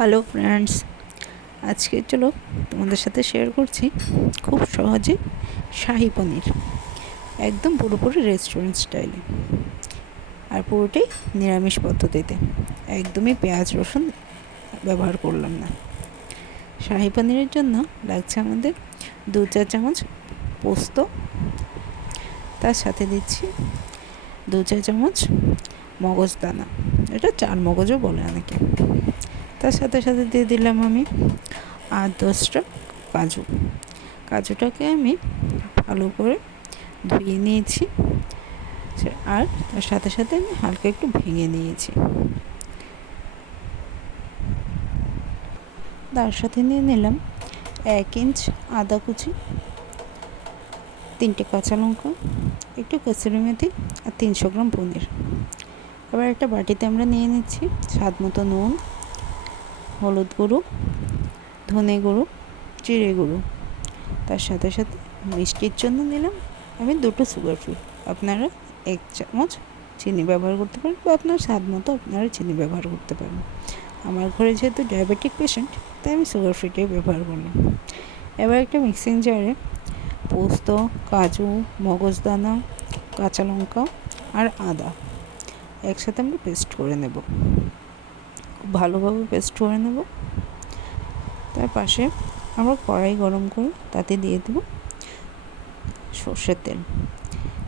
Hello friends, আজকে চলো তোমাদের সাথে শেয়ার করছি খুব সহজে শাহি পনির, একদম পুরোপুরি রেস্টুরেন্ট স্টাইলে, আর পুরোটাই নিরামিষ পদ্ধতিতে। একদমই পেঁয়াজ রসুন ব্যবহার করলাম না। শাহি পনিরের জন্য লাগছে আমাদের 2-4 চামচ পোস্ত, তার সাথে দিচ্ছি 2-4 চামচ মগজদানা, এটা 4 মগজও বলে অনেকে। তার সাথে সাথে দিয়ে দিলাম আমি 8-10টা কাজুটাকে আমি ভালো করে ধুয়ে নিয়েছি, আর তার সাথে সাথে আমি হালকা একটু ভেঙে নিয়েছি। তার সাথে নিয়ে নিলাম 1 ইঞ্চ আদা কুচি, 3টে কাঁচা লঙ্কা, একটু কসুরি মেথি আর 300 গ্রাম পনির। এবার একটা বাটিতে আমরা নিয়ে নিচ্ছি স্বাদ মতো নুন, হলুদ গুঁড়ো, ধনে গুঁড়ো, জিরে গুঁড়ো। তার সাথে সাথে মিষ্টির জন্য নিলাম আমি 2টো সুগার ফ্রি। আপনারা 1 চামচ চিনি ব্যবহার করতে পারেন, বা আপনার স্বাদ মতো আপনারা চিনি ব্যবহার করতে পারেন। আমার ঘরে যেহেতু ডায়াবেটিক পেশেন্ট, তাই আমি সুগার ফ্রিটাই ব্যবহার করলাম। এবার একটা মিক্সিং জারে পোস্ত, কাজু, মগজদানা, কাঁচা লঙ্কা আর আদা একসাথে আমরা পেস্ট করে নেব, খুব ভালোভাবে পেস্ট করে নেব। তার পাশে আমরা কড়াই গরম করে তাতে দিয়ে দেব সর্ষের তেল।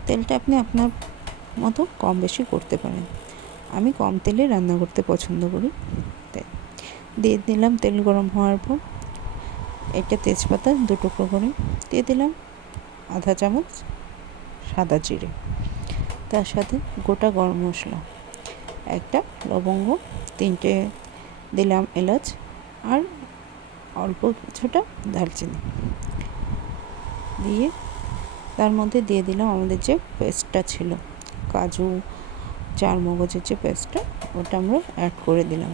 তেলটা আপনি আপনার মতো কম বেশি করতে পারেন, আমি কম তেলে রান্না করতে পছন্দ করি। তাই দিয়ে দিলাম। তেল গরম হওয়ার পর একটা তেজপাতা 2 টুকরো করে দিয়ে দিলাম, আধা চামচ সাদা জিরে, তার সাথে গোটা গরম মশলা, একটা লবঙ্গ, 3টে দিলাম এলাচ, আর অল্প কিছুটা দারচিনি দিয়ে তার মধ্যে দিয়ে দিলাম আমাদের যে পেস্টটা ছিল, কাজু 4 মগজের যে পেস্টটা, ওটা আমরা অ্যাড করে দিলাম।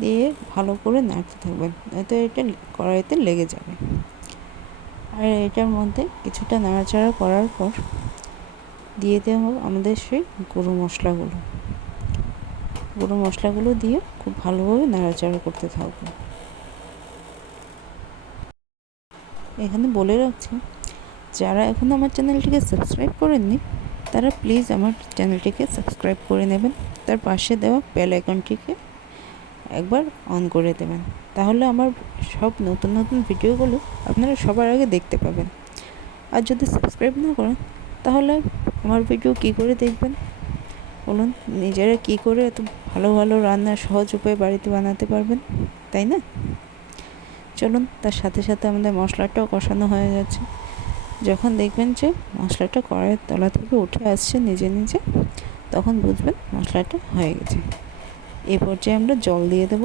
দিয়ে ভালো করে নাড়তে থাকবেন, নয়তো এটা কড়াইতে লেগে যাবে। আর এটার মধ্যে কিছুটা নাড়াচাড়া করার পর দিয়ে দেওয়া হবে আমাদের সেই গুঁড়ো মশলাগুলো দিয়ে খুব ভালোভাবে নাড়াচাড়া করতে থাকবো। এখানে বলে রাখছি, যারা এখনও আমার চ্যানেলটিকে সাবস্ক্রাইব করেননি, তারা প্লিজ আমার চ্যানেলটিকে সাবস্ক্রাইব করে নেবেন। তার পাশে দেওয়া বেল আইকনটিকে একবার অন করে দেবেন, তাহলে আমার সব নতুন নতুন ভিডিওগুলো আপনারা সবার আগে দেখতে পাবেন। আর যদি সাবস্ক্রাইব না করেন, তাহলে আমার ভিডিও কী করে দেখবেন বলুন? নিজেরা কী করে এত ভালো ভালো রান্নার সহজ উপায়ে বাড়িতে বানাতে পারবেন, তাই না? চলুন, তার সাথে সাথে আমাদের মশলাটাও কষানো হয়ে যাচ্ছে। যখন দেখবেন যে মশলাটা কড়াইয়ের তলা থেকে উঠে আসছে নিজে নিজে, তখন বুঝবেন মশলাটা হয়ে গেছে। এই পর্যায়ে আমরা জল দিয়ে দেব।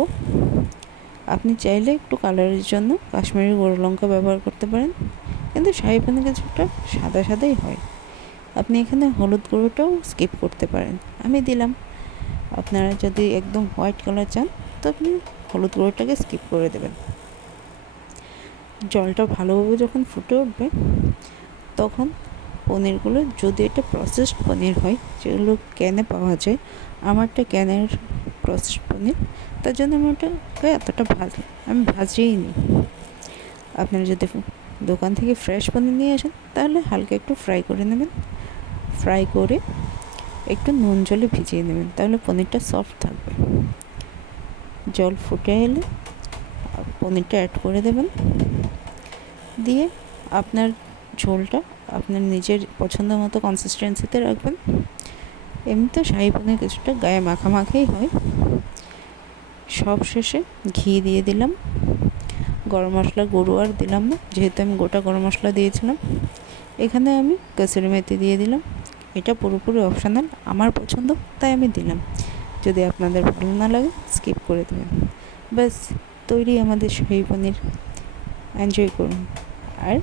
আপনি চাইলে একটু কালারের জন্য কাশ্মীরি গুঁড়ো লঙ্কা ব্যবহার করতে পারেন, কিন্তু শাহি পনির কিছুটা সাদা সাদাই হয়। আপনি এখানে হলুদ গুঁড়োটাও স্কিপ করতে পারেন, আমি দিলাম। আপনারা যদি একদম হোয়াইট কালার চান, তো আপনি হলুদ গুঁড়োটাকে স্কিপ করে দেবেন। জলটা ভালোভাবে যখন ফুটে উঠবে, তখন পনিরগুলো, যদি এটা প্রসেসড পনির হয়, যেগুলো ক্যানে পাওয়া যায়, আমারটা ক্যানের প্রসেসড পনির, তার জন্য আমি ওটাকে এতটা আমি ভাজিই নি। আপনারা যদি দোকান থেকে ফ্রেশ পনির নিয়ে আসেন, তাহলে হালকা একটু ফ্রাই করে নেবেন। ফ্রাই করে একটু নুন জলে ভিজিয়ে নেবেন, তাহলে পনিরটা সফট থাকবে। জল ফুটে এলে পনিরটা অ্যাড করে দেবেন, দিয়ে আপনার ঝোলটা আপনার নিজের পছন্দ মতো কনসিস্টেন্সিতে রাখবেন। এমনিতে শাহি পনির কিছুটা গায়ে মাখামাখাই হয়। সব শেষে ঘি দিয়ে দিলাম। গরম মশলা গুঁড়ো আর দিলাম না, যেহেতু আমি গোটা গরম মশলা দিয়েছিলাম। এখানে আমি কসুরি মেথি দিয়ে দিলাম। এটা পুরোপুরি অপশনাল, আমার পছন্দ তাই আমি দিলাম। যদি আপনাদের ভালো না লাগে, স্কিপ করে দেবেন। ব্যাস, তৈরি আমাদের শাহি পনির। এনজয় করুন। আর